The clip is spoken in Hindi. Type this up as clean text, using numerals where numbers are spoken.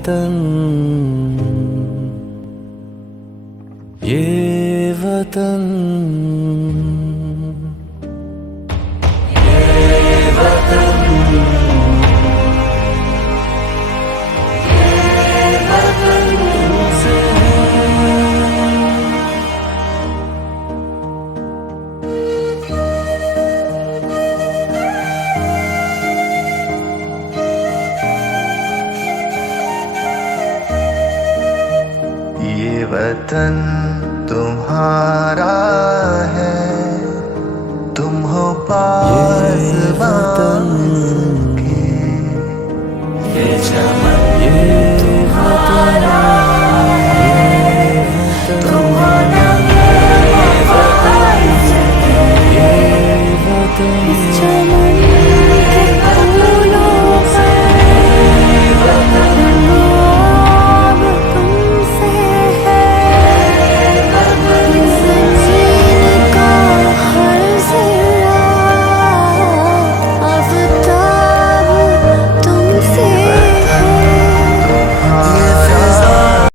वतन, ये वतन, ये वतन, ये वतन तुमसे है। ये वतन तुम्हारा है, तुम हो पा